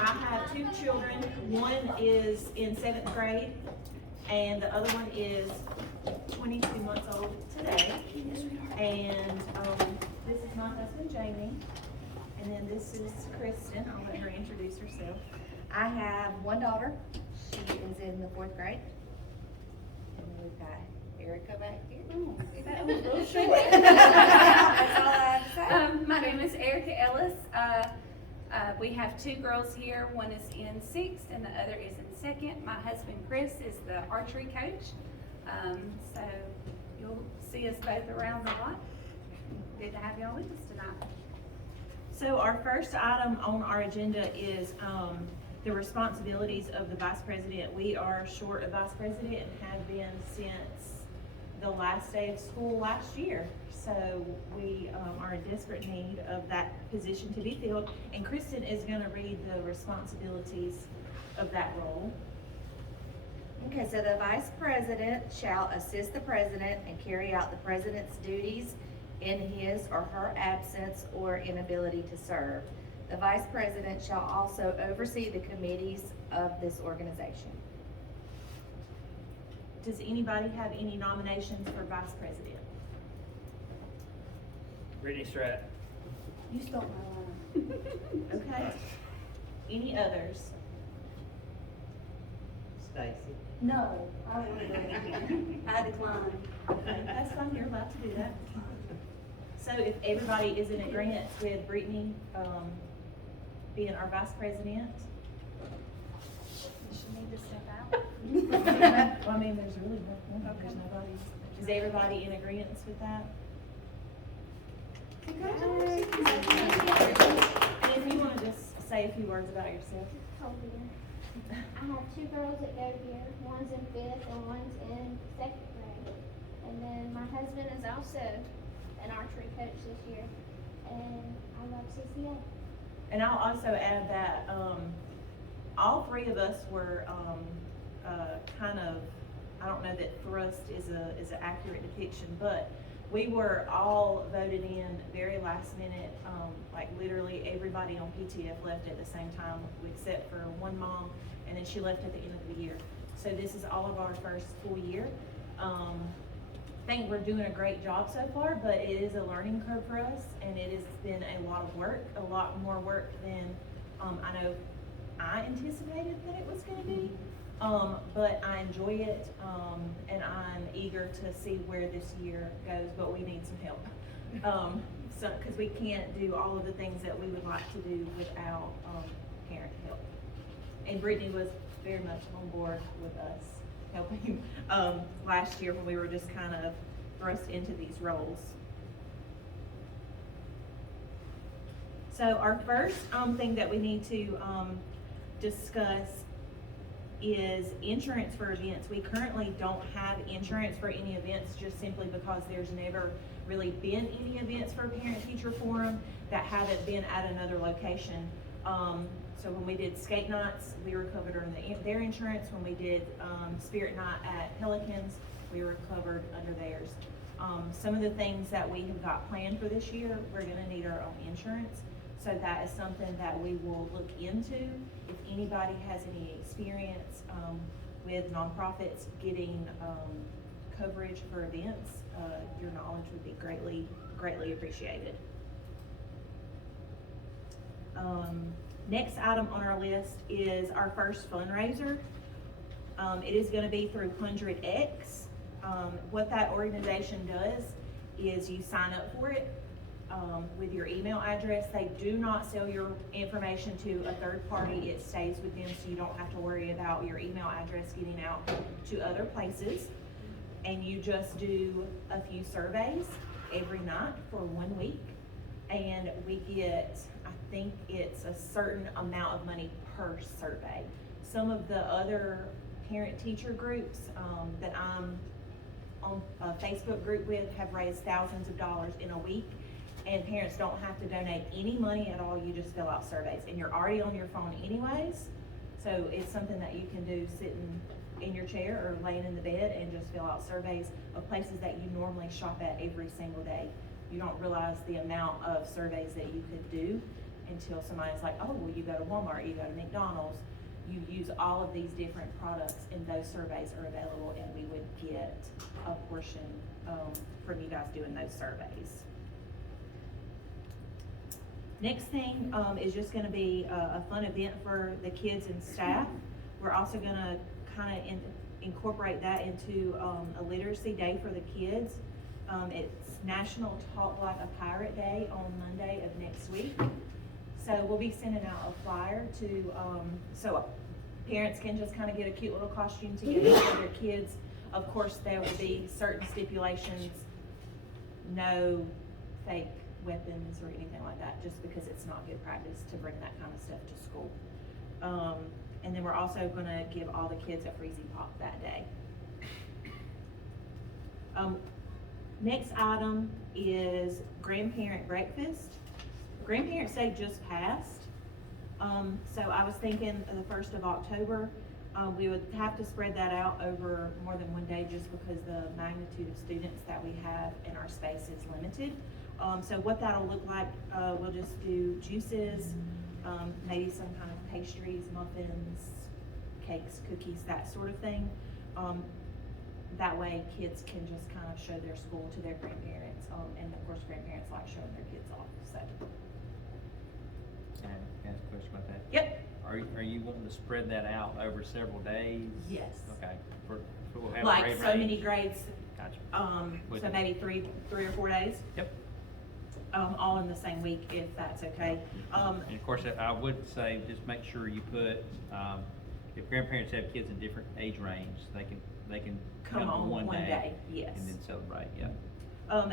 I have two children. One is in 7th grade, and the other one is 22 months old today. And this is my husband, Jamie. And then this is Kristen. I'll let her introduce herself. I have one daughter. She is in the 4th grade. And then we've got Erica back here. That was real short. That's all I have to say. My name is Erica Ellis. We have two girls here. One is in 6th and the other is in 2nd. My husband Chris is the archery coach. So you'll see us both around a lot. Good to have y'all with us tonight. So our first item on our agenda is the responsibilities of the vice president. We are short a vice president and have been since the last day of school last year. So we are in desperate need of that position to be filled. And Kristen is going to read the responsibilities of that role. Okay, so the vice president shall assist the president and carry out the president's duties in his or her absence or inability to serve. The vice president shall also oversee the committees of this organization. Does anybody have any nominations for vice president? Brittany Stratton. You stole my line. Okay. Any others? Stacy. No, I don't want to. I decline. Okay, that's fine, you're allowed to do that. So if everybody is in agreement with Brittany being our vice president, Does she need to step out? well, I mean, there's really there's nobody. Is everybody in agreement with that? And if you want to just say a few words about yourself. I have two girls that go here. One's in 5th and one's in 2nd grade. And then my husband is also an archery coach this year. And I love CCA. And I'll also add that all three of us were kind of, I don't know that thrust is an accurate depiction, but we were all voted in very last minute. Like literally everybody on PTF left at the same time except for one mom, and then she left at the end of the year. So this is all of our first full year. I think we're doing a great job so far, but it is a learning curve for us, and it has been a lot of work, a lot more work than I know I anticipated that it was going to be. But I enjoy it, and I'm eager to see where this year goes, but we need some help. Because we can't do all of the things that we would like to do without parent help. And Brittany was very much on board with us helping last year when we were just kind of thrust into these roles. So our first thing that we need to discuss is insurance for events. We currently don't have insurance for any events just simply because there's never really been any events for parent-teacher forum that haven't been at another location. So when we did skate nights, we were covered under their insurance. When we did spirit night at Pelicans, we were covered under theirs. Some of the things that we have got planned for this year, we're gonna need our own insurance. So that is something that we will look into. If anybody has any experience with nonprofits getting coverage for events, your knowledge would be greatly appreciated. Next item on our list is our first fundraiser. It is going to be through 100X. What that organization does is you sign up for it with your email address. They do not sell your information to a third party. It stays with them, so you don't have to worry about your email address getting out to other places. And you just do a few surveys every night for 1 week. And we get, I think it's a certain amount of money per survey. Some of the other parent-teacher groups that I'm on a Facebook group with have raised thousands of dollars in a week, and parents don't have to donate any money at all. You just fill out surveys, and you're already on your phone anyways, so it's something that you can do sitting in your chair or laying in the bed and just fill out surveys of places that you normally shop at every single day. You don't realize the amount of surveys that you could do, until somebody's like, oh, well, you go to Walmart, you go to McDonald's, you use all of these different products, and those surveys are available, and we would get a portion, from you guys doing those surveys. Next thing, is just gonna be a fun event for the kids and staff. We're also gonna kinda incorporate that into, a literacy day for the kids. It's National Talk Like a Pirate Day on Monday of next week. So we'll be sending out a flyer to, so parents can just kinda get a cute little costume together for their kids. Of course, there will be certain stipulations, no fake weapons or anything like that, just because it's not good practice to bring that kind of stuff to school. And then we're also gonna give all the kids a freezy pop that day. Next item is grandparent breakfast. Grandparents' Day just passed. So I was thinking the 1st of October, we would have to spread that out over more than one day just because the magnitude of students that we have in our space is limited. So what that'll look like, we'll just do juices, maybe some kind of pastries, muffins, cakes, cookies, that sort of thing. That way kids can just kind of show their school to their grandparents, and of course grandparents like showing their kids off, so. Can I ask a question about that? Yep. Are you wanting to spread that out over several days? Yes. Okay, so we'll have a Like grade so range? many grades, Gotcha. so maybe three or 4 days, Yep. all in the same week, if that's okay. And of course, I would say, just make sure you put, if grandparents have kids in different age range, they can Come come on on one day. yes. And then celebrate, yeah.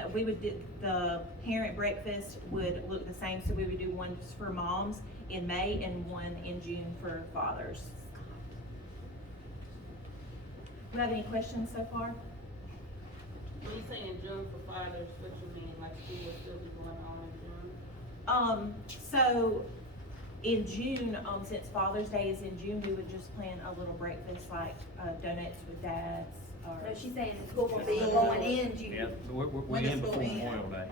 We would do, the parent breakfast would look the same, so we would do one for moms in May and one in June for fathers. Do you have any questions so far? When you say in June for fathers, what you mean, like school will still be going on in June? So in June, since Father's Day is in June, we would just plan a little breakfast like donuts with dads or. No, she's saying the school will be going in Yeah, June. we're When in is before school end? Memorial Day.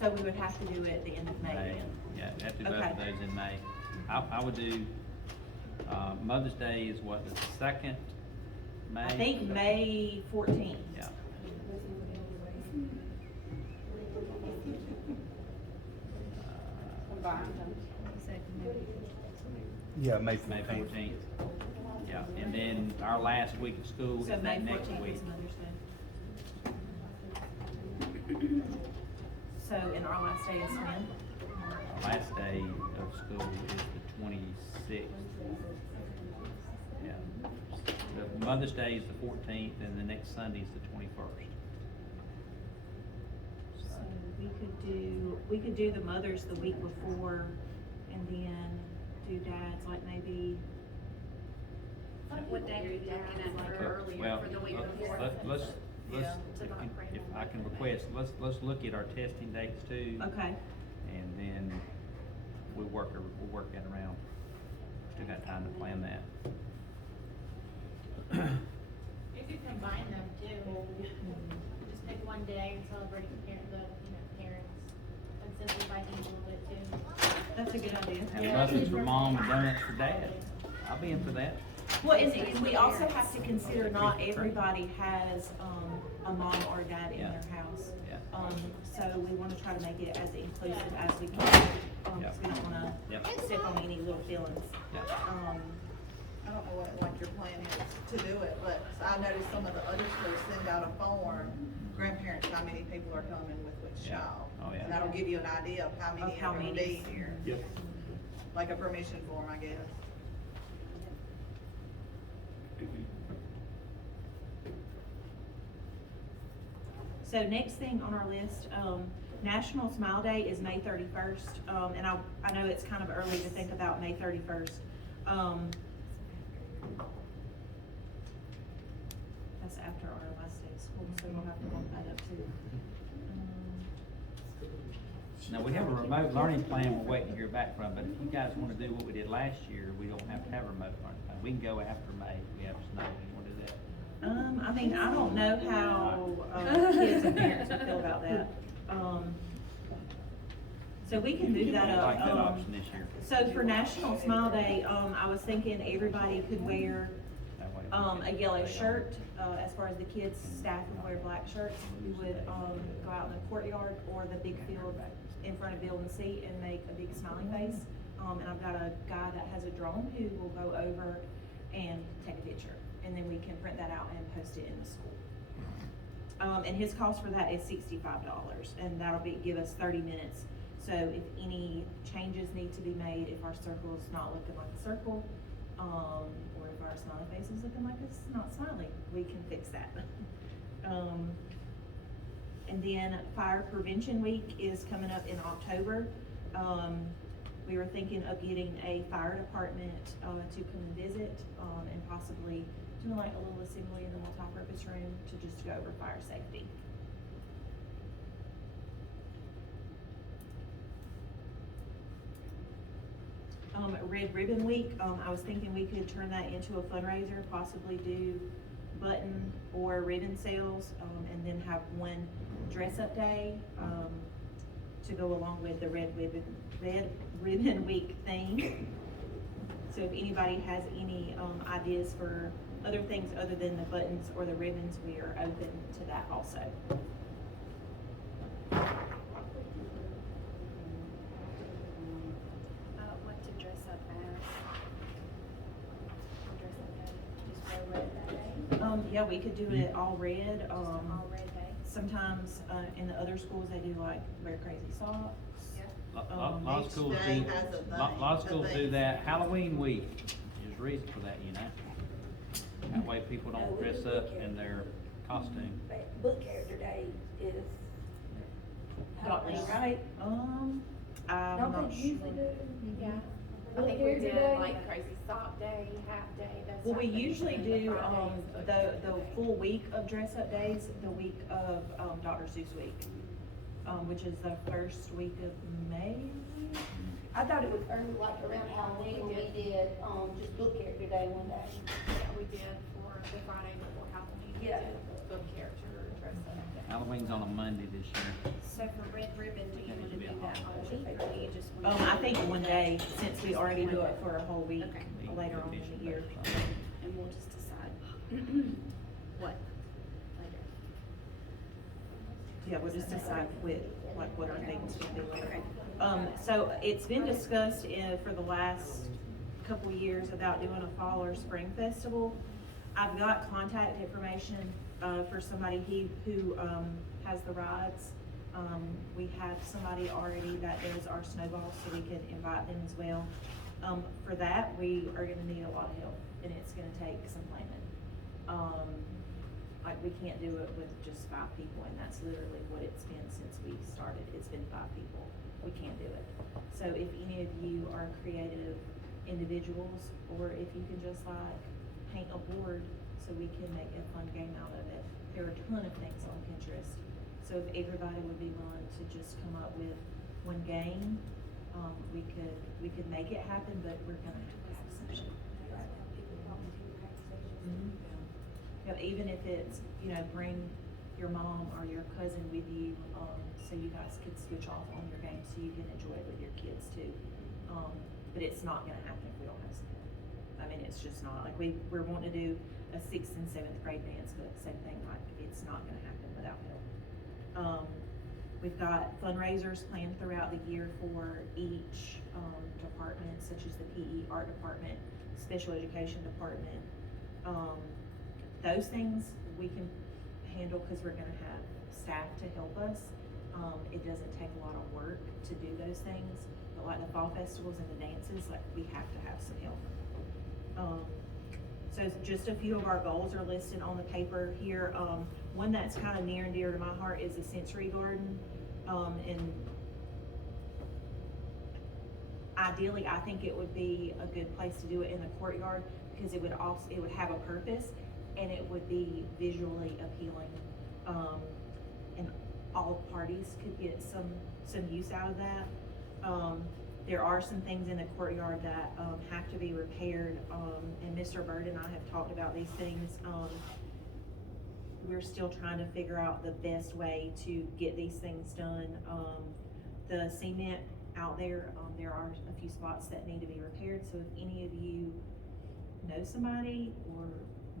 So we would have to do it at the end of May then. Yeah, we have to do both of Okay. those in May. I would do, Mother's Day is what, the 2nd May? I think May 14th. Yeah. Combined them. Yeah, May May 14th. 14th. Yeah, and then our last week of school is So May that next 14th week. is Mother's Day. So, and our last day is when? Last day of school is the 26th. Yeah. The Mother's Day is the 14th, and the next Sunday is the 21st. So we could do the mothers the week before and then do dads like maybe, What day are you looking at for earlier Well, for the week before? let's, Yeah. if I can request, let's look at our testing dates too. okay. And then we'll work that around. Still got time to plan that. You could combine them too, just pick one day and celebrate the parents, and simplify things a little bit too. That's a good idea. Have muffins for mom and donuts for dad. I'll be in for that. Well, and we also have to consider not everybody has, a mom or a dad in Yeah. their house. Yeah. So we wanna try to make it as inclusive as we can, Yeah. cause we don't wanna Yep. step on any little feelings. Yeah. I don't know what your plan is to do it, but I noticed some of the other schools send out a form, grandparents, how many people are coming with which Yeah. child. Oh, yeah. And that'll give you an idea of how many Of how are gonna many. be here, Yep. like a permission form, I guess. So next thing on our list, National Smile Day is May 31st, and I know it's kind of early to think about May 31st. That's after our last day of school, so we'll have to bump that up too. Now, we have a remote learning plan we're waiting to hear back from, but if you guys wanna do what we did last year, we don't have to have a remote learning plan. We can go after May, if we have snow, you wanna do that? I mean, I don't know how, kids and parents would feel about that. So we can move that I up. like that option this year. So for National Smile Day, I was thinking everybody could wear, That way a we yellow can stay on. shirt. As far as the kids, staff would wear black shirts. We would, go out in the courtyard or the big field in front of Building C and make a big smiley face. And I've got a guy that has a drone who will go over and take a picture. And then we can print that out and post it in the school. And his cost for that is $65, and that'll give us 30 minutes. So if any changes need to be made, if our circle is not looking like a circle, or if our smiley face is looking like it's not smiling, we can fix that. And then Fire Prevention Week is coming up in October. We were thinking of getting a fire department, to come and visit, and possibly do like a little assembly in the multi-purpose room to just go over fire safety. Red Ribbon Week, I was thinking we could turn that into a fundraiser, possibly do button or ribbon sales, and then have one dress-up day, to go along with the Red Ribbon Week theme. So if anybody has any, ideas for other things other than the buttons or the ribbons, we are open to that also. What to dress up as? Dress up as, just wear red that day? Yeah, we could do it all red, Just an all red day? sometimes, in the other schools, they do like wear crazy socks. Yeah. Lot of Each schools day do, has a lot of thing, schools a do thing. that. Halloween week is reason for that, you know? That way people don't dress up in their costume. Book character day is Halloween, Doctors. right? I'm Don't not they sure. usually do? Yeah. I Book think we character did day? like crazy sock day, half day, that's. Well, we something. usually And do, Fridays, the full week of dress-up days, the week of, Dr. Seuss Week, which is the first week of May. I thought it was early, like around Halloween, when we did, just book character day one day. Yeah, we did for the Friday before Halloween. We Yeah. did book character dress up. Halloween's on a Monday this year. So for red ribbon, do you wanna do that all week, or do you just wanna? I think one day, since we already do it for a whole week Okay. later on in the year. And we'll just decide what later. Yeah, we'll just decide what our things will be later. So it's been discussed for the last couple of years about doing a fall or spring festival. I've got contact information, for somebody who has the rides. We have somebody already that does our snowballs, so we can invite them as well. For that, we are gonna need a lot of help, and it's gonna take some planning. Like, we can't do it with just 5 people, and that's literally what it's been since we started. It's been 5 people. We can't do it. So if any of you are creative individuals, or if you can just like paint a board so we can make a fun game out of it. There are a ton of things on Pinterest. So if everybody would be willing to just come up with one game, we could make it happen, but we're gonna have some. Mhm. Yeah, even if it's, bring your mom or your cousin with you, so you guys could switch off on your game, so you can enjoy it with your kids too. But it's not gonna happen if we don't have some help. I mean, it's just not, like, we're wanting to do a 6th and 7th grade dance, but same thing, like, it's not gonna happen without help. We've got fundraisers planned throughout the year for each, department, such as the PE art department, special education department. Those things we can handle because we're gonna have staff to help us. It doesn't take a lot of work to do those things, but like the fall festivals and the dances, like, we have to have some help. So just a few of our goals are listed on the paper here. One that's kind of near and dear to my heart is the sensory garden. And ideally, I think it would be a good place to do it in the courtyard, because it would have a purpose, and it would be visually appealing. And all parties could get some use out of that. There are some things in the courtyard that, have to be repaired, and Mr. Bird and I have talked about these things. We're still trying to figure out the best way to get these things done. The cement out there. There are a few spots that need to be repaired, so if any of you know somebody, or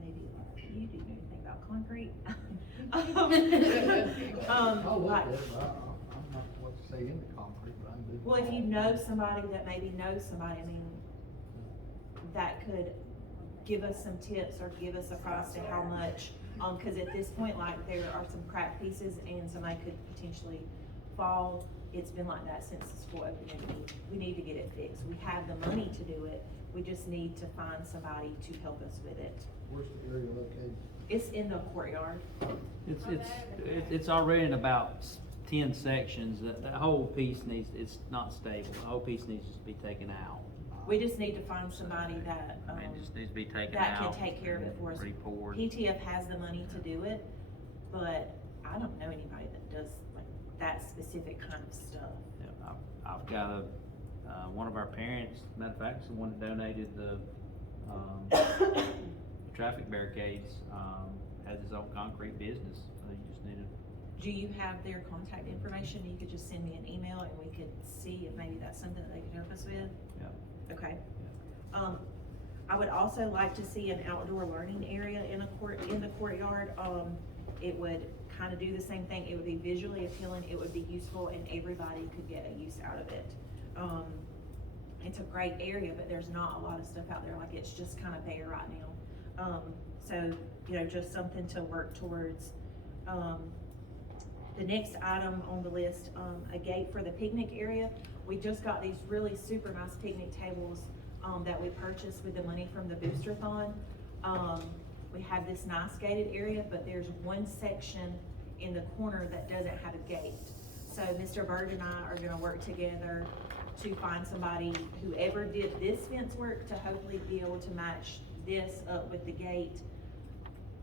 maybe like you do know anything about concrete. I'll look like- at it, but I'm not what to say in the concrete, but I'm good. Well, if you know somebody that maybe knows somebody, I mean, that could give us some tips or give us a price to how much, cause at this point, like, there are some cracked pieces and somebody could potentially fall. It's been like that since the school opened, and we need to get it fixed. We have the money to do it, we just need to find somebody to help us with it. Where's the area located? It's in the courtyard. It's already in about 10 sections, that whole piece it's not stable, the whole piece needs to be taken out. We just need to find somebody that, I mean, it just needs to be taken that out. can take care of it for us. Repoured. PTF has the money to do it, but I don't know anybody that does like that specific kind of stuff. Yeah, I've got one of our parents, matter of fact, is the one that donated the traffic barricades, has his own concrete business, so you just need to. Do you have their contact information? You could just send me an email and we could see if maybe that's something that they could help us with? Yeah. Okay. I would also like to see an outdoor learning area in the courtyard. It would kind of do the same thing. It would be visually appealing, it would be useful, and everybody could get a use out of it. It's a great area, but there's not a lot of stuff out there, like it's just kind of bare right now. So, you know, just something to work towards. The next item on the list, a gate for the picnic area. We just got these really super nice picnic tables that we purchased with the money from the Booster-thon. We have this nice gated area, but there's one section in the corner that doesn't have a gate. So Mr. Bird and I are gonna work together to find somebody, whoever did this fence work, to hopefully be able to match this up with the gate.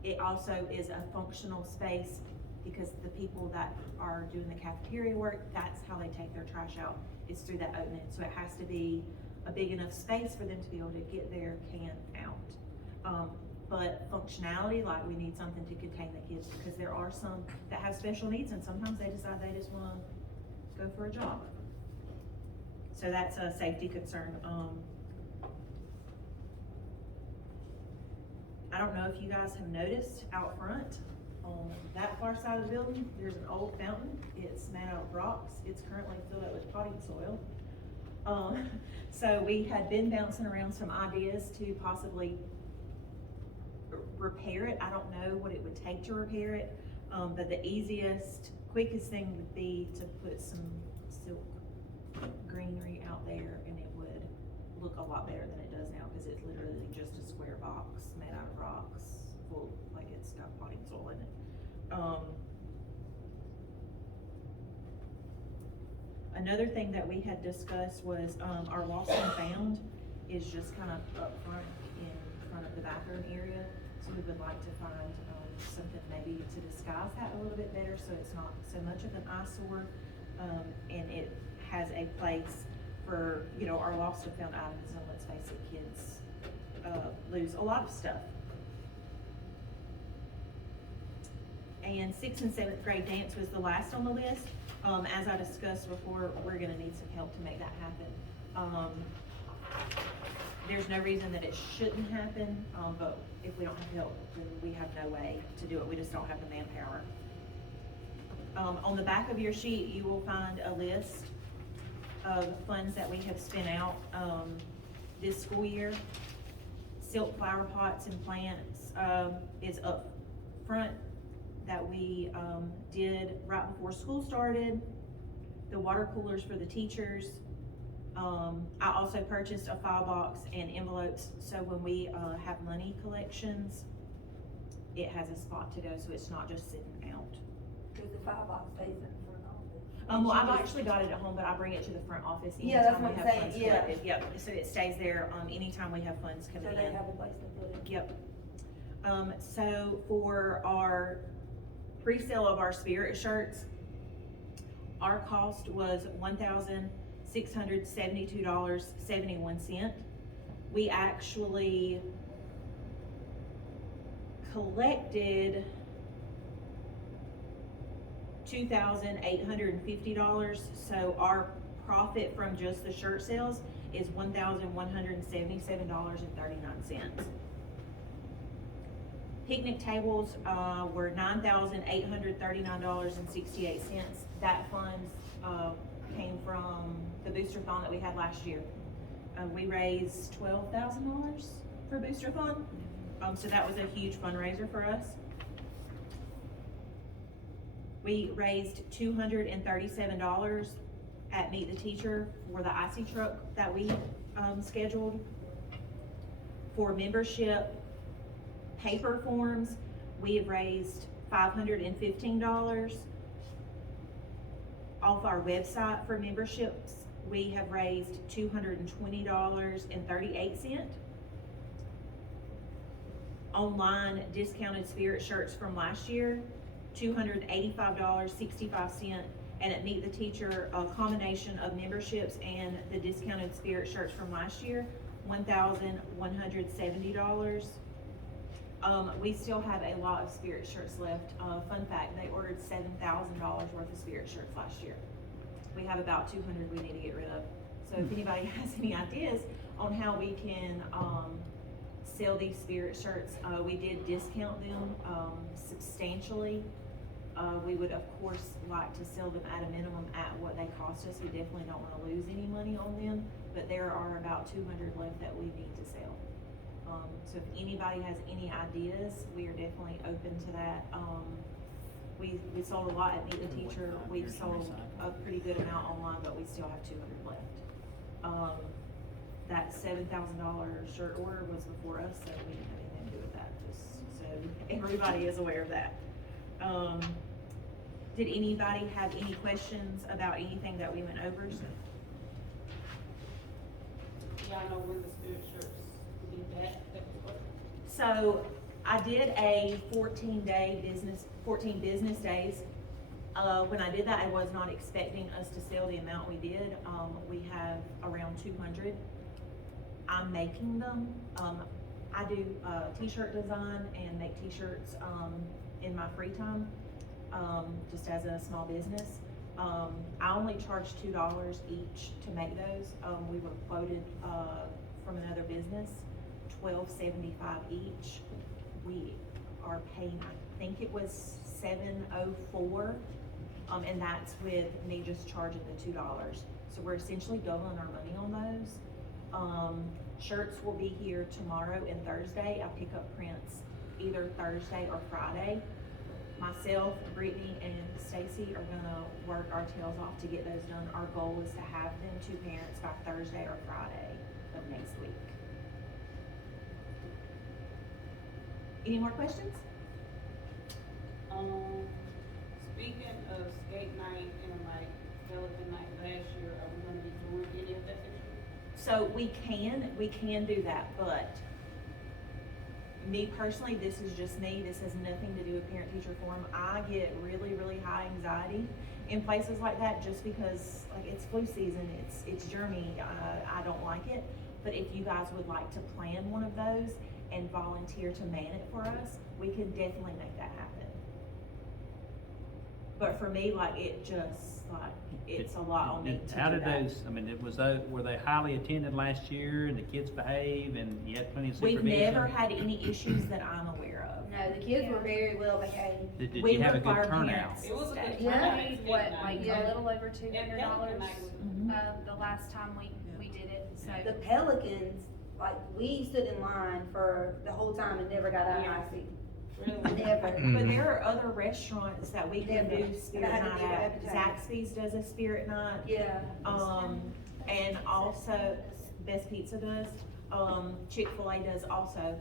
It also is a functional space because the people that are doing the cafeteria work, that's how they take their trash out, is through that opening. So it has to be a big enough space for them to be able to get their can out. But functionality, like we need something to contain the kids, because there are some that have special needs and sometimes they decide they just wanna go for a jog. So that's a safety concern. I don't know if you guys have noticed out front, on that far side of the building, there's an old fountain. It's made out of rocks. It's currently filled up with potting soil. So we had been bouncing around some ideas to possibly repair it. I don't know what it would take to repair it, but the easiest, quickest thing would be to put some silk greenery out there, and it would look a lot better than it does now, because it's literally just a square box made out of rocks, full, like it's got potting soil in it. Another thing that we had discussed was, our lost and found is just kind of up front in front of the bathroom area. So we would like to find, something maybe to disguise that a little bit better, so it's not so much of an eyesore, and it has a place for, you know, our lost and found items. And let's face it, kids lose a lot of stuff. And 6th and 7th grade dance was the last on the list. As I discussed before, we're gonna need some help to make that happen. There's no reason that it shouldn't happen, but if we don't have help, then we have no way to do it. We just don't have the manpower. On the back of your sheet, you will find a list of funds that we have spent out this school year. Silk flower pots and plants is up front, that we did right before school started. The water coolers for the teachers. I also purchased a file box and envelopes, so when we have money collections, it has a spot to go, so it's not just sitting out. Cause the firebox stays in the front office. Well, I've actually got it at home, but I bring it to the front office Yeah, that's anytime we what I'm have saying, funds yeah. collected. Yep, so it stays there, anytime we have funds So coming in. they have a place to put it. Yep. So for our pre-sale of our spirit shirts, our cost was $1,672.71. We actually collected $2,850, so our profit from just the shirt sales is $1,177.39. Picnic tables, were $9,839.68. That funds, came from the booster-thon that we had last year. We raised $12,000 for booster-thon, so that was a huge fundraiser for us. We raised $237 at Meet the Teacher for the icy truck that we, scheduled. For membership paper forms, we have raised $515. Off our website for memberships, we have raised $220.38. Online discounted spirit shirts from last year, $285.65, and at Meet the Teacher, a combination of memberships and the discounted spirit shirts from last year, $1,170. We still have a lot of spirit shirts left. Fun fact, they ordered $7,000 worth of spirit shirts last year. We have about 200 we need to get rid of. So if anybody has any ideas on how we can, sell these spirit shirts, we did discount them, substantially. We would of course like to sell them at a minimum at what they cost us. We definitely don't wanna lose any money on them, but there are about 200 left that we need to sell. So if anybody has any ideas, we are definitely open to that. We sold a lot at Meet the Teacher. We've sold a pretty good amount online, but we still have 200 left. That $7,000 shirt order was before us, so we didn't have anything to do with that, just so everybody is aware of that. Did anybody have any questions about anything that we went over? Y'all know when the spirit shirts will be back, that was what? So I did a 14 business days. When I did that, I was not expecting us to sell the amount we did. We have around 200. I'm making them. I do t-shirt design and make t-shirts in my free time, just as a small business. I only charge $2 each to make those. We were quoted from another business, $12.75 each. We are paying, I think it was $7.04, and that's with me just charging the $2. So we're essentially doubling our money on those. Shirts will be here tomorrow and Thursday. I pick up prints either Thursday or Friday. Myself, Brittany, and Stacy are gonna work our tails off to get those done. Our goal is to have them to parents by Thursday or Friday of next week. Any more questions? Speaking of skate night and like skeleton night last year, are we gonna be doing any of that this year? So we can do that, but me personally, this is just me, this has nothing to do with parent-teacher forum. I get really, really high anxiety in places like that just because, like, it's flu season, it's germy, I don't like it. But if you guys would like to plan one of those and volunteer to man it for us, we can definitely make that happen. But for me, like, it just, like, it's a lot on me to How do did that. those, I mean, were they highly attended last year and the kids behave and you had plenty of We've supervision? never had any issues that I'm aware of. No, the kids were very well behaved. Did We you have a require good turnout? parents. It was a good Yeah. turnout. We paid, what, like Yeah. a little over And $200, Pelican night was the last time we did it, so. The Pelicans, like, we stood in line for the whole time and never got out Yeah. of seat. really. Never. But there are other restaurants that we can do Definitely. spirit And I had to night give at. appetite. Zaxby's does a spirit night. Yeah. And also Best Pizza does. Chick-fil-A does also.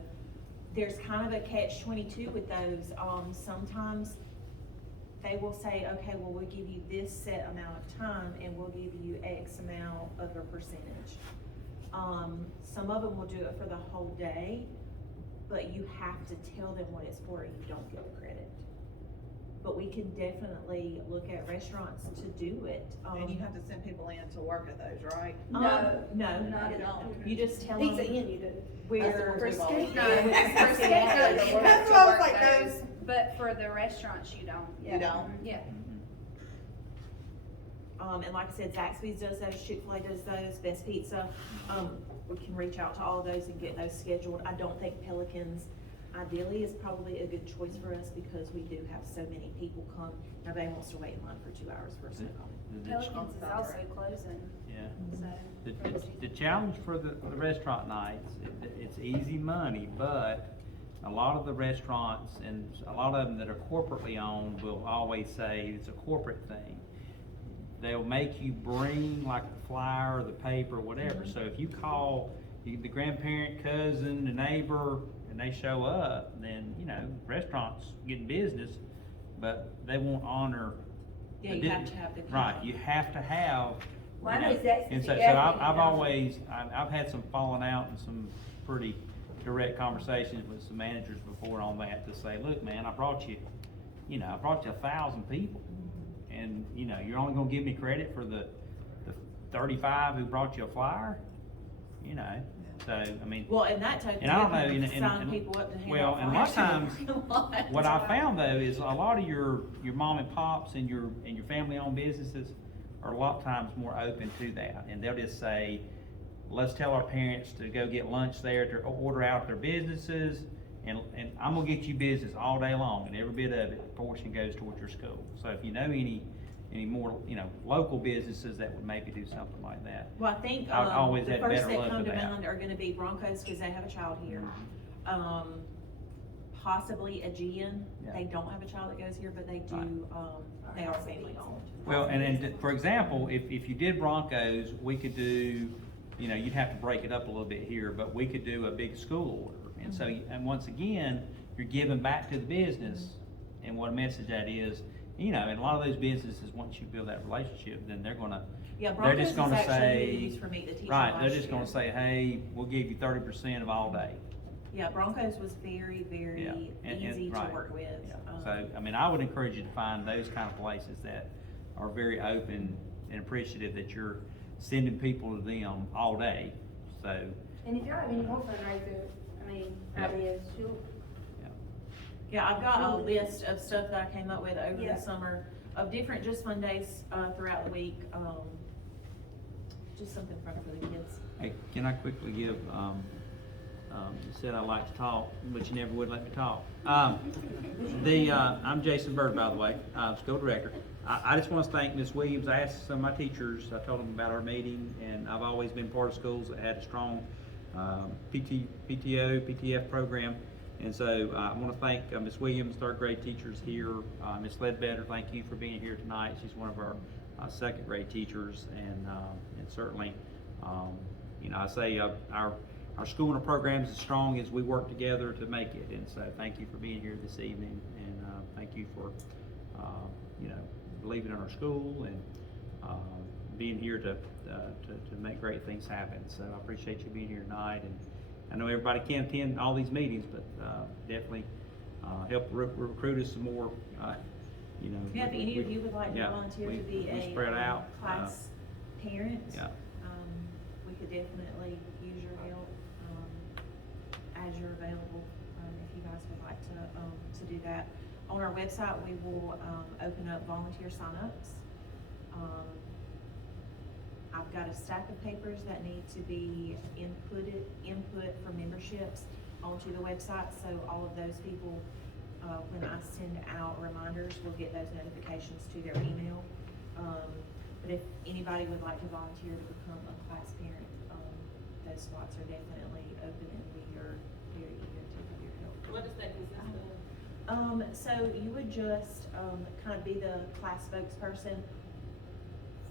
There's kind of a catch-22 with those. Sometimes they will say, okay, well, we'll give you this set amount of time and we'll give you X amount of a percentage. Some of them will do it for the whole day, but you have to tell them what it's for, and you don't get the credit. But we can definitely look at restaurants to do it. And you have to send people in to work at those, right? No, No, not at all. you just tell Pizza them Inn, you do. where. That's the For ones we've always skate done. night. For skate night, you have That's to what I was work like, those, but for the restaurants, you don't. You don't? Yeah. and like I said, Zaxby's does those, Chick-fil-A does those, Best Pizza. We can reach out to all of those and get those scheduled. I don't think Pelicans ideally is probably a good choice for us because we do have so many people come. Nobody wants to wait in line for 2 hours for a snow cone. Pelicans is also closing, Yeah. so. The challenge for the restaurant nights, it's easy money, but a lot of the restaurants and a lot of them that are corporately owned will always say it's a corporate thing. They'll make you bring like the flyer or the paper or whatever. So if you call the grandparent, cousin, the neighbor, and they show up, then, you know, restaurants getting business, but they won't honor. Yeah, you have to have the. Right, you have to have. Well, I you know exactly. And so I've had some falling out and some pretty direct conversations with some managers before on that to say, look, man, I brought you 1,000 people. And, you know, you're only gonna give me credit for the 35 who brought you a flyer, you know, so, I mean. Well, and that token, And I don't know, you and- can sign people up to hand well, out and a lot of flyers times, in the parking lot. what I found though is a lot of your mom and pops and your family-owned businesses are a lot of times more open to that, and they'll just say, let's tell our parents to go get lunch there, to order out their businesses, and I'm gonna get you business all day long, and every bit of it, portion goes towards your school. So if you know any more, you know, local businesses that would maybe do something like that. Well, I think, I've always the had first better that luck come with to that. mind are gonna be Broncos, cause they have a child here. Possibly Aegean, Yeah. they don't have a child that goes here, but they do, Right. they are family owned. Well, and for example, if you did Broncos, we could do, you know, you'd have to break it up a little bit here, but we could do a big school order. And so, and once again, you're giving back to the business, and what a message that is, you know, and a lot of those businesses, once you build that relationship, then they're gonna, Yeah, they're Broncos just is gonna actually who say, we used for Meet the Teacher right, they're last just gonna year. say, hey, we'll give you 30% of all day. Yeah, Broncos was very, very Yeah, and- easy to right. work with. Yeah. So, I mean, I would encourage you to find those kind of places that are very open and appreciative that you're sending people to them all day, so. And if y'all have any more fundraisers, I mean, Yep. ideas, shoot. Yeah, I've got a list of stuff that I came up with over Yeah. the summer of different just fun days, throughout the week, just something fun for the kids. Hey, can I quickly give, you said I like to talk, but you never would let me talk. I'm Jason Bird, by the way, school director. I just want to thank Ms. Williams. I asked some of my teachers, I told them about our meeting, and I've always been part of schools that had a strong PTO, PTF program. And so I want to thank Ms. Williams, third grade teachers here. Ms. Ledbetter, thank you for being here tonight. She's one of our second grade teachers, and certainly, you know, I say our school and our programs as strong as we work together to make it. And so thank you for being here this evening, and thank you for you know, believing in our school and being here to make great things happen. So I appreciate you being here tonight, and I know everybody can't attend all these meetings, but definitely help recruit us some more, you know. Yeah, if any of you would like to yeah, volunteer we- to be we a spread out, class parent, yeah. we could definitely use your help, as you're available, if you guys would like to do that. On our website, we will, open up volunteer signups. I've got a stack of papers that need to be input for memberships onto the website, so all of those people, when I send out reminders, will get those notifications to their email. But if anybody would like to volunteer to become a class parent, those spots are definitely open, and we are very eager to have your help. What does that consist of? So you would just, kind of be the class spokesperson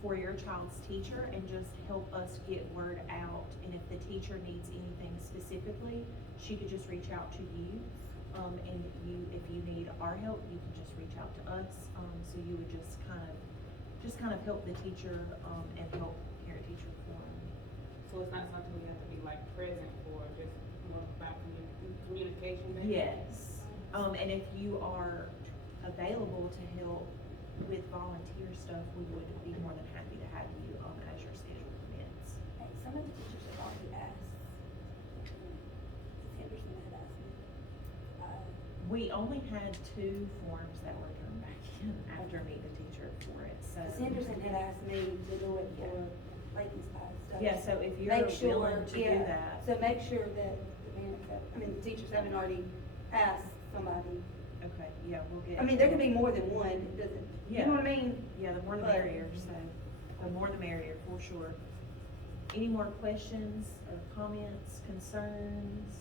for your child's teacher and just help us get word out. And if the teacher needs anything specifically, she could just reach out to you. And if you need our help, you can just reach out to us. So you would just kind of help the teacher, and help parent-teacher forum. So it's not something we have to be like present for, just more about communication maybe? Yes, and if you are available to help with volunteer stuff, we would be more than happy to have you, as your schedule permits. Hey, some of the teachers have already asked. Ms. Henderson had asked me. We We only had 2 forms that were turned back in after Meet the Teacher for it, so. Sanderson had asked me to do it for Layton's class, so. Yeah, so if you're Make sure, willing to do yeah, that, so make sure that the parents have, I mean, the teachers haven't already asked somebody. okay, yeah, we'll get. I mean, there can be more than one, it doesn't, you know what I mean? Yeah, the more the But- merrier, so, the more the merrier, for sure. Any more questions or comments, concerns?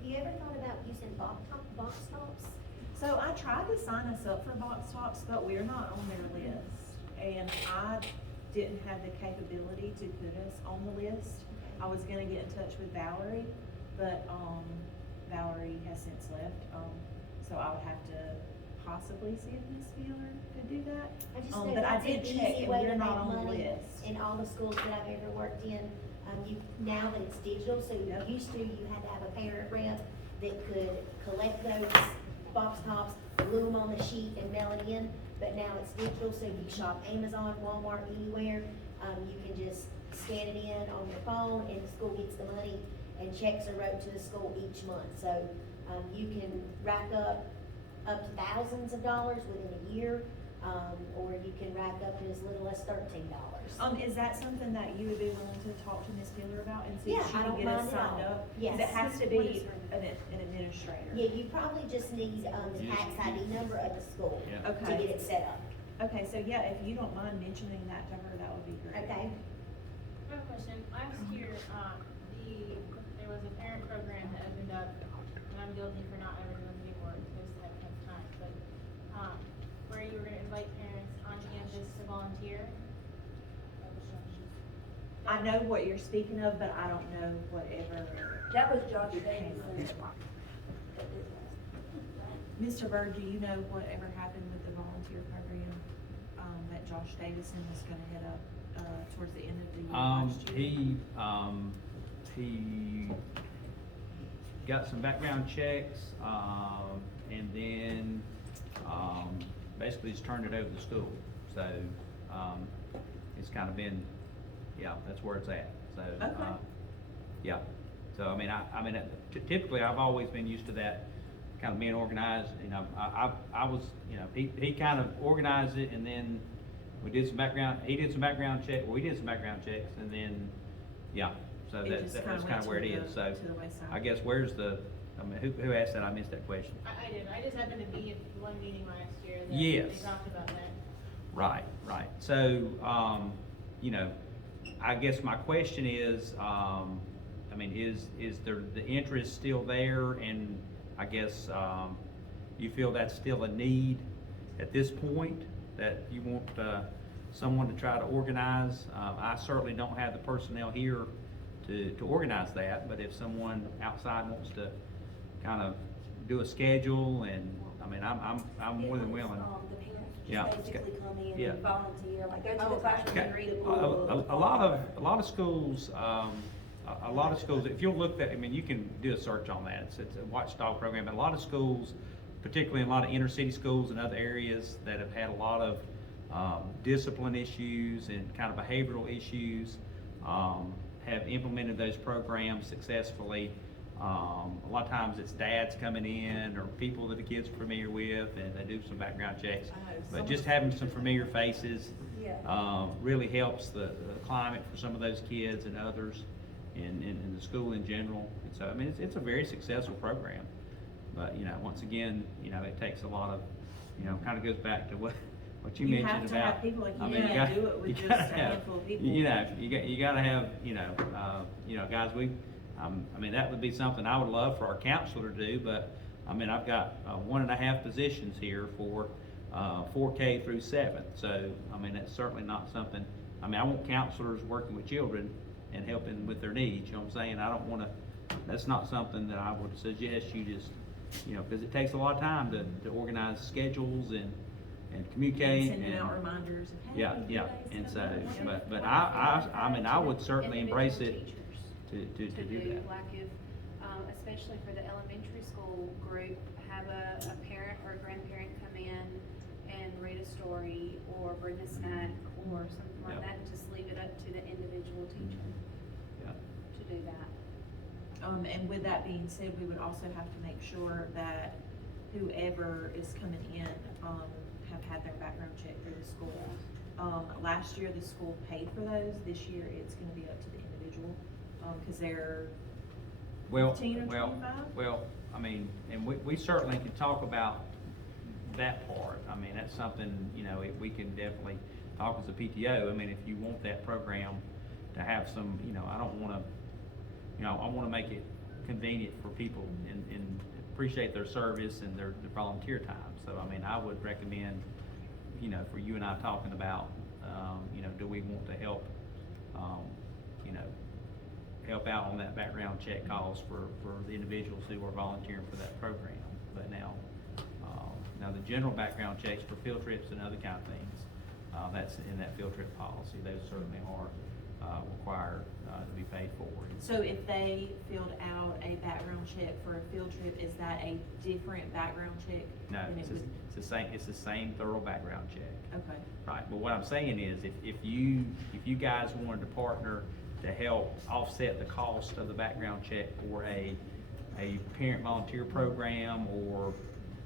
Have you ever thought about using box tops? So I tried to sign us up for box tops, but we're not on their list. And I didn't have the capability to put us on the list. I was gonna get in touch with Valerie, but, Valerie has since left. So I would have to possibly see if Miss Wheeler could do that. I just know But I that's did an check easy and way we're to not make on the money list. in all the schools that I've ever worked in. Now that it's digital, so you Yep. used to, you had to have a parent rep that could collect those box tops, glue them on the sheet and mail it in. But now it's digital, so you shop Amazon, Walmart, anywhere. You can just scan it in on your phone and the school gets the money and checks are wrote to the school each month. So, you can rack up to thousands of dollars within a year, or you can rack up to as little as $13. Is that something that you would be willing to talk to Miss Wheeler about and see Yeah, if she I can don't get us mind at signed all. up? 'Cause Yes. it has to What be is her an administrator. Yeah, you probably just need, the Yeah. tax ID number of the school Yeah. to Okay. get it set up, Okay, so yeah, if you don't mind mentioning that to her, that would be great. okay? I have a question. Last year, there was a parent program that opened up, and I'm guilty for not ever doing the paperwork, because I haven't had time, but, where you were gonna invite parents on campus to volunteer. I know what you're speaking of, but I don't know whatever. That was Josh it came Davidson. up. Mr. Bird, do you know whatever happened with the volunteer program, that Josh Davison was gonna head up, towards the end of the year last year? He got some background checks, and then, basically just turned it over to the school. So, it's kind of been, yeah, that's where it's at, so. Okay. Yeah, so I mean, typically, I've always been used to that, kind of being organized, you know, I was, you know, he kind of organized it, and then we did some background, we did some background checks, and then, yeah, so It that's just kind kinda of where it went is, to so. the wayside. I guess where's the, I mean, who asked that? I missed that question. I did, I just happened to be at one meeting last year that Yes. they talked about that. Right. So, you know, I guess my question is, I mean, is the interest still there? And I guess, you feel that's still a need at this point, that you want, someone to try to organize? I certainly don't have the personnel here to organize that, but if someone outside wants to kind of do a schedule, and, I mean, I'm more than willing. The parents Yeah. just basically come in Yeah. and volunteer, like go to the Oh, classroom Okay. and read a A book. lot of schools, if you'll look at, I mean, you can do a search on that, it's a watchdog program, but a lot of schools, particularly in a lot of inner city schools and other areas that have had a lot of, discipline issues and kind of behavioral issues, have implemented those programs successfully. A lot of times it's dads coming in or people that the kids are familiar with, and they do some background checks. But just having some familiar faces, Yeah. really helps the climate for some of those kids and others in the school in general. And so, I mean, it's a very successful program. But, you know, once again, you know, it takes a lot of, you know, kind of goes back to what you You mentioned have about. to have people, like, you I mean, can't gotta- do it with you just gotta a have- handful of people. You know, you gotta have, you know, guys, I mean, that would be something I would love for our counselor to do, but, I mean, I've got 1.5 positions here for 4K through 7. So, I mean, that's certainly not something, I mean, I want counselors working with children and helping with their needs, you know what I'm saying? I don't wanna, that's not something that I would suggest you just, you know, because it takes a lot of time to organize schedules and communicate. Sending and- out reminders of, hey. Yeah, you yeah, guys and have so, one. but I mean, I would certainly embrace it Individual teachers to do that. Like if, especially for the elementary school group, have a parent or a grandparent come in and read a story or bring a snack or something like Yeah. that, and just leave it up to the individual teacher Yeah. to do that. And with that being said, we would also have to make sure that whoever is coming in, have had their background check through the school. Last year, the school paid for those. This year, it's gonna be up to the individual, cause they're Well, 15 or well, 25? well, I mean, and we certainly can talk about that part. I mean, that's something, you know, we can definitely talk as a PTO. I mean, if you want that program to have some, you know, I don't wanna, you know, I wanna make it convenient for people and appreciate their service and their volunteer time. So, I mean, I would recommend, you know, for you and I talking about, you know, do we want to help, you know, help out on that background check cost for the individuals who are volunteering for that program. But now the general background checks for field trips and other kind of things, that's in that field trip policy. Those certainly are required to be paid for. So if they filled out a background check for a field trip, is that a different background check? No, than it's it would- it's the same thorough background check. Okay. Right, but what I'm saying is, if you guys wanted to partner to help offset the cost of the background check for a parent volunteer program or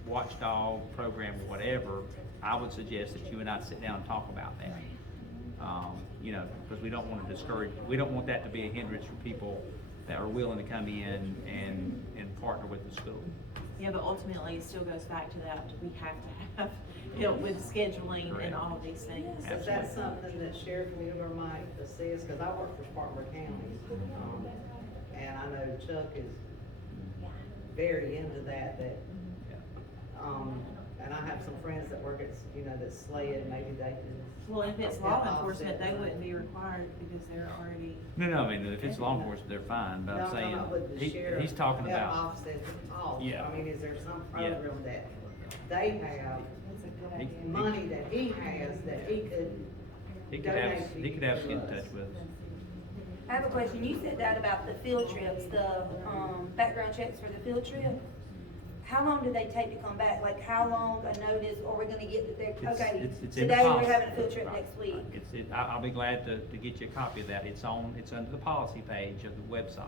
watchdog program or whatever, I would suggest that you and I sit down and talk about that. You know, because we don't want to discourage, we don't want that to be a hindrance for people that are willing to come in and partner with the school. Yeah, but ultimately, it still goes back to that, we have to have help with scheduling Correct. and all of these things. Is that something that Sheriff Mueller might assist, cause I work for Spartanburg County, and I know Chuck is very into that, and I have some friends that work at, you know, that SLED, maybe they can. Well, if it's help law offset enforcement, they that. wouldn't be required because they're already. No, I mean, if it's law enforcement, they're fine, but No, I'm saying, talking with the sheriff, he's talking help about, offset the cost. Yeah. I mean, is there some Yeah. program that they have, money that he has, that he could he could have, donate he could have us get in to us? touch with us. I have a question. You said that about the field trips, the, background checks for the field trip. How long do they take to come back? Like, how long a notice, or we're gonna get that they're, okay, It's in the today we're policy. having a field trip Right, next week? right. I'll be glad to get you a copy of that. It's under the policy page of the website,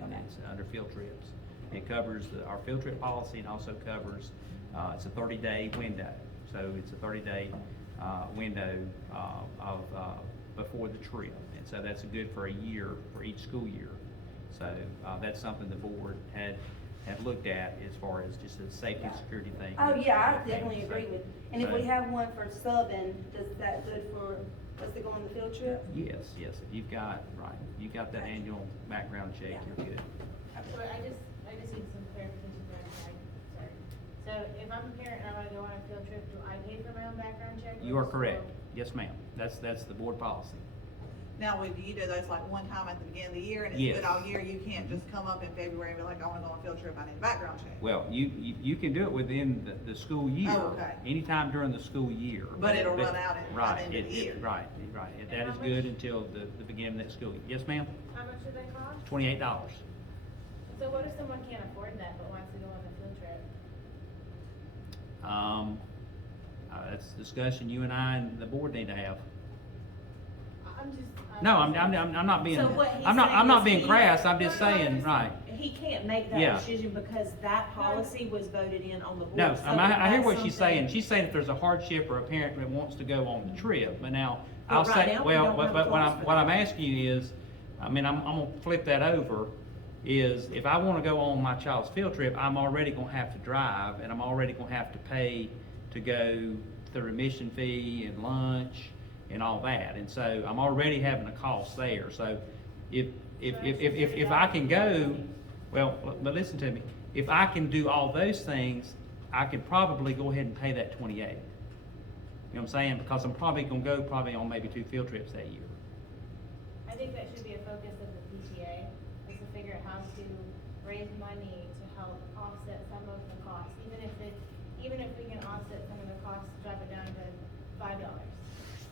and Okay. it's under field trips. It covers our field trip policy and also covers, it's a 30-day window. So it's a 30-day, window, of, before the trip. And so that's good for a year, for each school year. So, that's something the board had looked at as far as just a safety and security thing. Oh, yeah, I definitely So- agree with, and if we so- have one for subbing, does that good for us to go on the field trip? Yes, if you've got that annual background check, Yeah. you're good. So I just need some clarification there, sorry. So if I'm a parent and I wanna go on a field trip, do I pay for my own background check? or You are the school? correct. Yes, ma'am. That's the board policy. Now, would you do those like one time at the beginning of the year and it's Yes. good all year? You can't just come up in February and be like, I wanna go on a field trip, I need a background check. Well, you can do it within the school year. Oh, okay. Anytime during the school year. But it'll run out at the Right, end of the year. Right. And that how is much? good until the beginning of next school year. Yes, ma'am? How much do they cost? $28. So what if someone can't afford that but wants to go on the field trip? That's a discussion you and I and the board need to have. I'm just. No, I'm not being, So what he's I'm not saying is being he- crass. I'm just No, no, saying, I'm right. He can't make Yeah. that decision because that policy was voted in on the board. No, So I hear that's what she's saying. something- She's saying if there's a hardship or a parent that wants to go on the trip, but now, But I'll right say, now, we well, don't have but a what clause for what I'm that. asking you is, I mean, I'm gonna flip that over, is if I wanna go on my child's field trip, I'm already gonna have to drive, and I'm already gonna have to pay to go the admission fee and lunch and all that, and so I'm already having a cost there, so if I can go, well, but listen to me, if I can do all those things, I can probably go ahead and pay that 28. You know what I'm saying? Because I'm probably gonna go on maybe 2 field trips that year. I think that should be a focus of the PTA, is to figure out how to raise money to help offset some of the costs, even if we can offset some of the costs, drop it down to $5.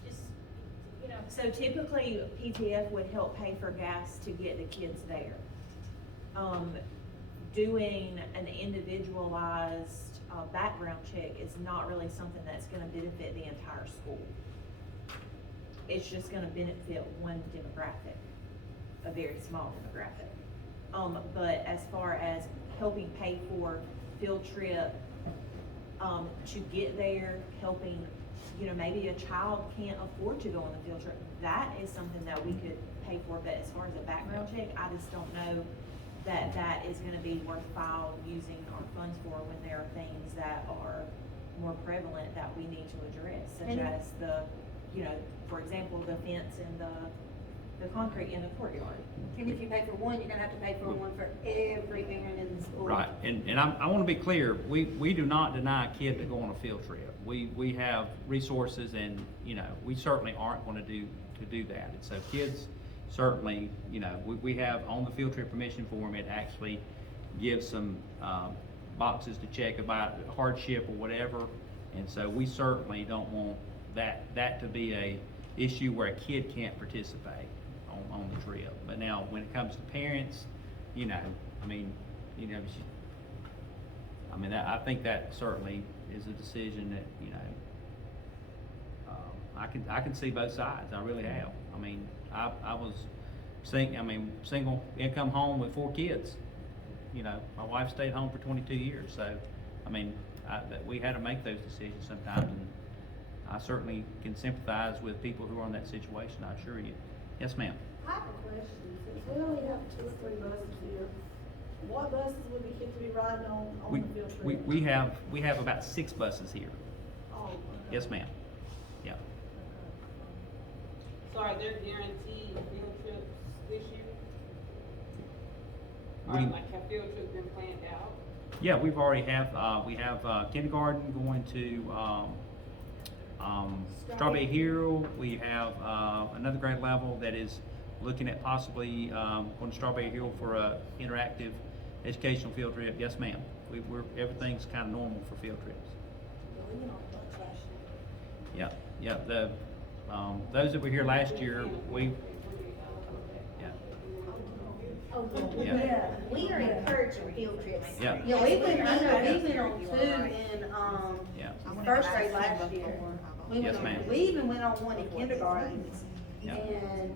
Just, you know. So typically, PTF would help pay for gas to get the kids there. Doing an individualized, background check is not really something that's gonna benefit the entire school. It's just gonna benefit one demographic, a very small demographic. But as far as helping pay for field trip, to get there, helping, you know, maybe a child can't afford to go on the field trip, that is something that we could pay for. But as far as a background check, I just don't know that that is gonna be worthwhile using our funds for when there are things that are more prevalent that we need to address, such And- as the, you know, for example, the fence and the concrete in the courtyard. And if you pay for one, you're gonna have to pay for one for every parent in the school. Right, and I wanna be clear, we do not deny a kid to go on a field trip. We have resources and, you know, we certainly aren't gonna do that. And so kids certainly, you know, we have on the field trip permission form, it actually gives some, boxes to check about hardship or whatever. And so we certainly don't want that to be a issue where a kid can't participate on the trip. But now, when it comes to parents, you know, I mean, you know, I think that certainly is a decision that, you know, I can see both sides, I really have. I mean, I was single income home with 4 kids. You know, my wife stayed home for 22 years, so, I mean, we had to make those decisions sometimes, and I certainly can sympathize with people who are in that situation, I assure you. Yes, ma'am? I have a question, since we only have 2 or 3 buses here, what buses would be kids to be riding on the field trip? We have about 6 buses here. Oh, okay. Yes, ma'am. Yeah. So are there guaranteed field trips this year? What Or do you- like have field trips been planned out? Yeah, we have kindergarten going to, Strawberry Hill. We have, another grade level that is looking at possibly, going to Strawberry Hill for a interactive educational field trip. Yes, ma'am. Everything's kind of normal for field trips. We went on a bunch last year. Yeah, those that were here last year, yeah. Oh, Yeah. we are encouraging field trips. Yeah. Yeah, we went on 2 in, Yeah. first grade last year. We Yes, went on- ma'am. We even went on one in kindergarten, Yeah. and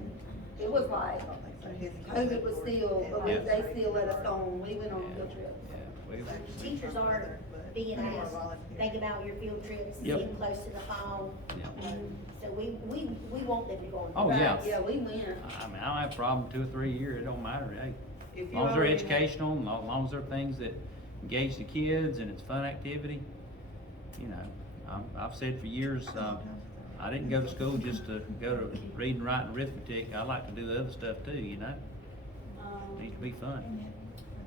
it was like, COVID was still, Yeah. they still let us go on, we went on a field trip. Teachers are being asked, think about your field trips, Yep. getting close to the fall. Yeah. So we want them to go on. Oh, Right, yeah. Yeah, we went. I mean, I don't have a problem 2 or 3 years, it don't matter, hey. If As you long as they're already educational, and as long as they're things that engage the kids and it's fun activity, you know, I've said for years, I didn't go to school just to go to reading, writing, arithmetic. I like to do the other stuff too, you know? It needs to be fun.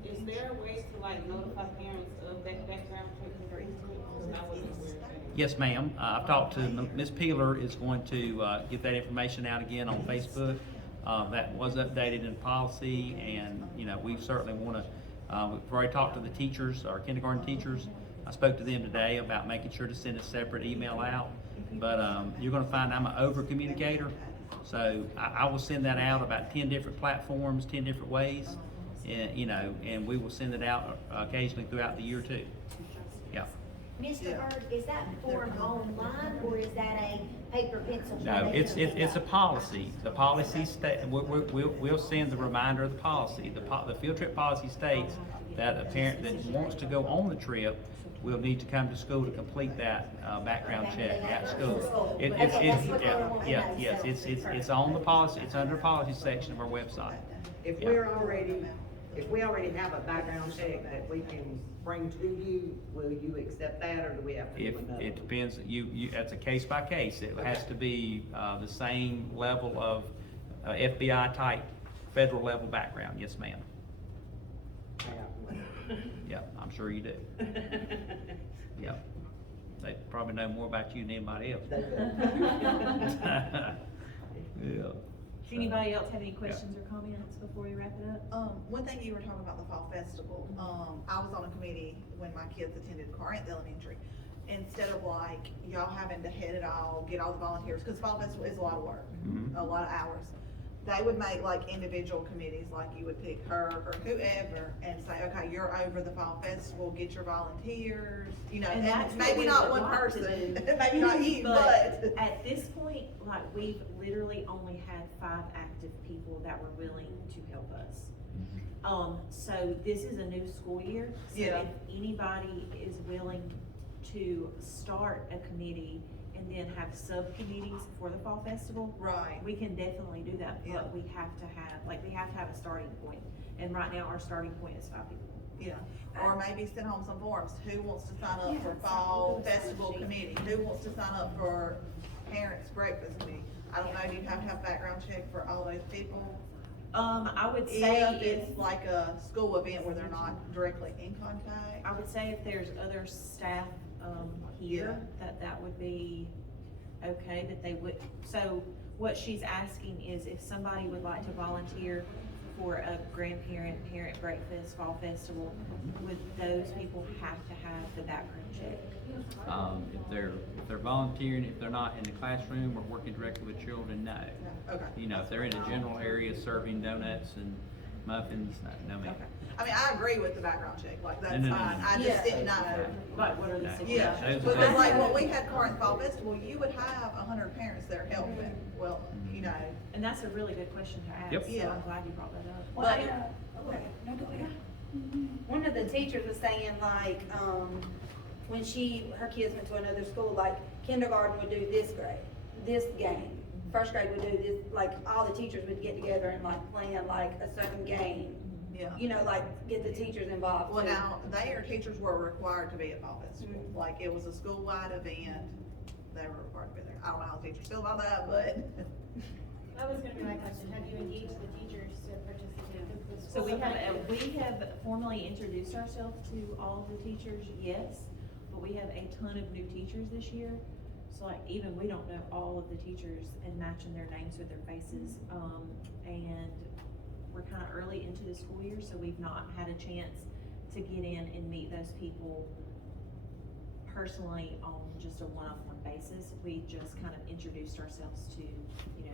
Is there a way to like notify parents of that background check for field trips? 'Cause I wasn't aware of that. Yes, ma'am. I've talked to Ms. Peeler is going to, get that information out again on Facebook. That was updated in policy, and, you know, we certainly wanna, we've already talked to the teachers, our kindergarten teachers. I spoke to them today about making sure to send a separate email out. But, you're gonna find I'm an over communicator, so I will send that out about 10 different platforms, 10 different ways. And, you know, and we will send it out occasionally throughout the year too. Yeah. Mr. Hurd, is that form online or is that a paper pencil? No, it's a policy. The policy we'll send the reminder of the policy. The field trip policy states that a parent that wants to go on the trip will need to come to school to complete that, background check at school. It's on the policy, it's under the policy section of our website. If Yeah. if we already have a background check that we can bring to you, will you accept that, or do we have to If, do another? it depends, that's a case by case. It has to be, the same level of, FBI type, federal level background. Yes, ma'am. I got one. Yeah, I'm sure you do. Yeah. They probably know more about you than anybody else. They do. Yeah. Does anybody else have any questions or comments before we wrap it up? One thing you were talking about the fall festival, I was on a committee when my kids attended Corinth Elementary. Instead of like, y'all having to head it all, get all the volunteers, cause fall festival is a lot of work, Mhm. a lot of hours. They would make like individual committees, like you would pick her or whoever and say, okay, you're over the fall festival, get your volunteers, you know, And that's and what maybe we not would one like to person, do. maybe not you, but. At this point, like, we've literally only had 5 active people that were willing to help us. So this is a new school year, so Yeah. if anybody is willing to start a committee and then have subcommittees for the fall festival, Right. we can definitely do that, Yeah. but we have to have a starting point. And right now, our starting point is 5 people. Yeah, or maybe send home some forms, who wants to sign up for fall festival committee, who wants to sign up for parents breakfast committee? I don't know, do you have to have background check for all those people? I would If say it's like a school event where they're not directly in contact. I would say if there's other staff, here, that would be okay, that they would, so what she's asking is if somebody would like to volunteer for a grandparent, parent breakfast, fall festival, would those people have to have the background check? If they're volunteering, if they're not in the classroom or working directly with children, no. Okay. You know, if they're in a general area serving donuts and muffins, no ma'am. Okay. I mean, I agree with the background check, like, that's No, no, no, fine, no. I just didn't know. Like, what are the No. Yeah, suggestions? Those are because like, great. when we had Corinth Fall Festival, you would have 100 parents there helping, well, you know, And that's a really good question to ask, Yep. so Yeah. I'm glad you brought that up. Well, okay, no, go ahead. One of the teachers was saying like, when her kids went to another school, like kindergarten would do this grade, this game. First grade would do this, like all the teachers would get together and like plan like a certain game. yeah. You know, like get the teachers involved. Well, too. now, their teachers were required to be at Fall Festival, like, it was a school-wide event, they were required to be there. I don't know how the teachers feel about that, but, That was gonna be my question, have you engaged the teachers to participate? 'Cause the So we schools have, might do- we have formally introduced ourselves to all of the teachers, yes, but we have a ton of new teachers this year. So like, even we don't know all of the teachers and matching their names with their faces, and we're kinda early into the school year, so we've not had a chance to get in and meet those people personally on just a one-on-one basis. We just kind of introduced ourselves to, you know,